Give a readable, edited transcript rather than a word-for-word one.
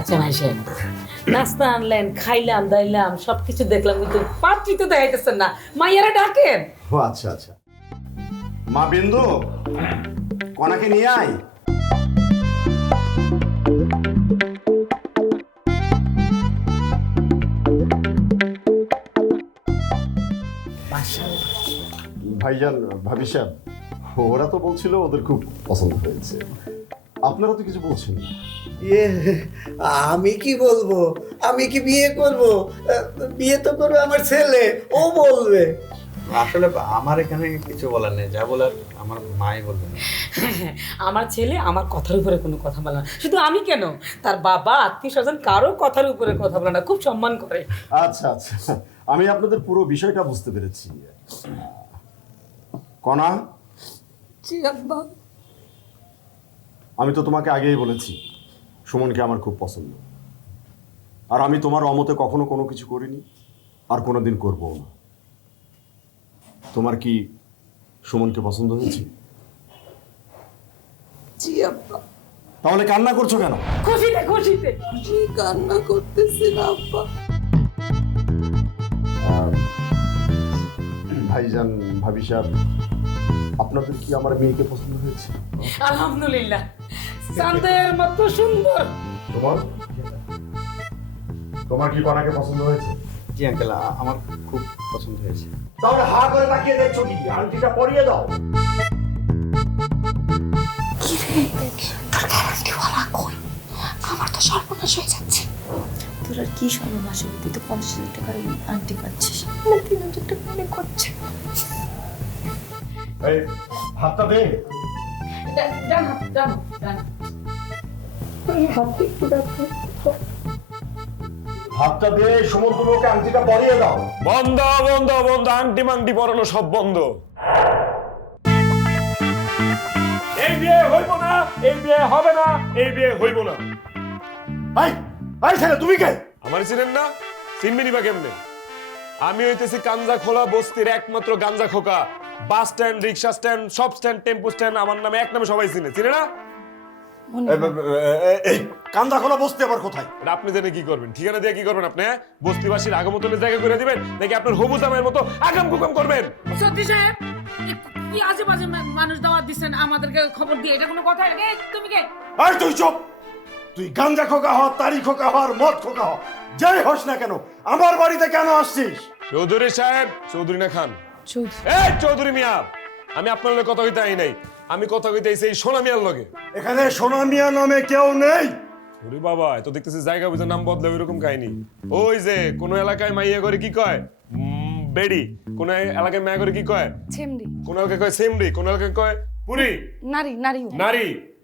আচ্ছা ভাই সাহেব, নাস্তা আনলেন, খাইলাম দাইলাম, সবকিছু দেখলাম, কিন্তু পাত্রী তো দেখাইতেছেন না। মাইয়ারা ডাকেন। ও আচ্ছা আচ্ছা। মা বিন্দু, কনাকে নিয়ে আয়। ভাইজান, ভাবি সাহেব, ওরা তো বলছিল ওদের খুব পছন্দ হয়েছে। আপনারা তো কিছু বলছেন না। ইয়ে, আমি কি বলবো? আমি কি বিয়ে করব? বিয়ে তো করবে আমার ছেলে, ও বলবে। আসলে আমার এখানে কিছু বলার নেই, যা বলার আমার মাই বলবেন। আমার ছেলে আমার কথার উপরে কোনো কথা বলে না। শুধু আমি কেন, তার বাবা, আত্মীয় স্বজন কারো কথার উপরে কথা বলে না, খুব সম্মান করে। আচ্ছা আচ্ছা, আমি আপনাদের পুরো বিষয়টা বুঝতে পেরেছি। কনা, জি আব্বা। আমি তো তোমাকে আগেই বলেছি সুমনকে আমার খুব পছন্দ, আর আমি তোমার অমতে কখনো কোনো কিছু করিনি, আর কোনোদিন করবো না। তোমার কি সুমনকে পছন্দ হয়েছে? জি আব্বা। তাহলে কান্না করছো কেন? খুশিতে খুশিতে। জি, কান্না করতেছি না আব্বা। ভাইজান, ভাবি সাহেব, আপনাদের কি আমার মেয়েকে পছন্দ হয়েছে? আলহামদুলিল্লাহ, চাঁদের মতো সুন্দর। তোমার তোমার কি কনাকে পছন্দ হয়েছে? জি আঙ্কেল, আমার খুব পছন্দ হয়েছে। তাহলে হা করে তাকিয়ে দেখছো কি? আংটিটা পরিয়ে দাও। আমার তো সর্বনাশ হয়ে যাচ্ছে। তোর আর কি সর্বনাশ হবে? তুই তো 50,000 টাকার আন্টি পাচ্ছিস, 3,000 টাকা মনে করছে। এই হাতটা দে। হাতটা দে, সুমন, তুমি ওকে আংটিটা পরিয়ে দাও। বন্ধ বন্ধ বন্ধ, আংটি মাংটি পরানো সব বন্ধ। এই বিয়ে হইব না, এই বিয়ে হবে না, এই বিয়ে হইব না। এই এই ছেলে, তুমি কে? আমার চিনেন না? চিনবেনি বা কেমনে? আমি হইতেছি কাঞ্জা খোলা বস্তির একমাত্র গাঞ্জা খোকা। বাস স্ট্যান্ড, রিক্সা স্ট্যান্ড, সব স্ট্যান্ড, টেম্পু স্ট্যান্ড আমার নামে এক নামে সবাই চিনে। চিনে না? এই কান্দা খোলা বসতে আবার কোথায়? এটা আপনি জেনে কি করবেন? ঠিকানা দিয়ে কি করবেন আপনি? বস্তিবাসীর আগমতনের জায়গা করে দিবেন, নাকি আপনার হবু জামাইয়ের মতো আগাম কুকাম করবেন? সত্যি সাহেব, কি আজে বাজে মানুষ দাওয়াত দিচ্ছেন আমাদেরকে খবর দিয়ে, এটা কোনো কথা? তুমি কে? এই তুই চুপ। তুই গাঞ্জা খোকা হ, তারি খোকা হ, আর মদ খোকা হ, যাই হোস না কেন, আমার বাড়িতে কেন আসছিস? চৌধুরী সাহেব, চৌধুরী না খান? এই চৌধুরী মিয়া, আমি আপনার লগে কথা কইতে আই নাই, আমি কথা কইতে আইছি এই সোনা মিয়ার লগে। এখানে সোনা মিয়া নামে কেউ নেই। ওরে বাবা, এত দেখতেছি জায়গা বুঝে নাম বদলে ওইরকম কাহিনী। ওই যে কোন এলাকায় মাইয়া করে কি কয় বেড়ি, কোন এলাকায় মাইয়া করে কি কয় ছেমরি, কোন এলাকায় কয় সেমরি, কোন এলাকায় কয় পুরি, নারী, নারী। নারী।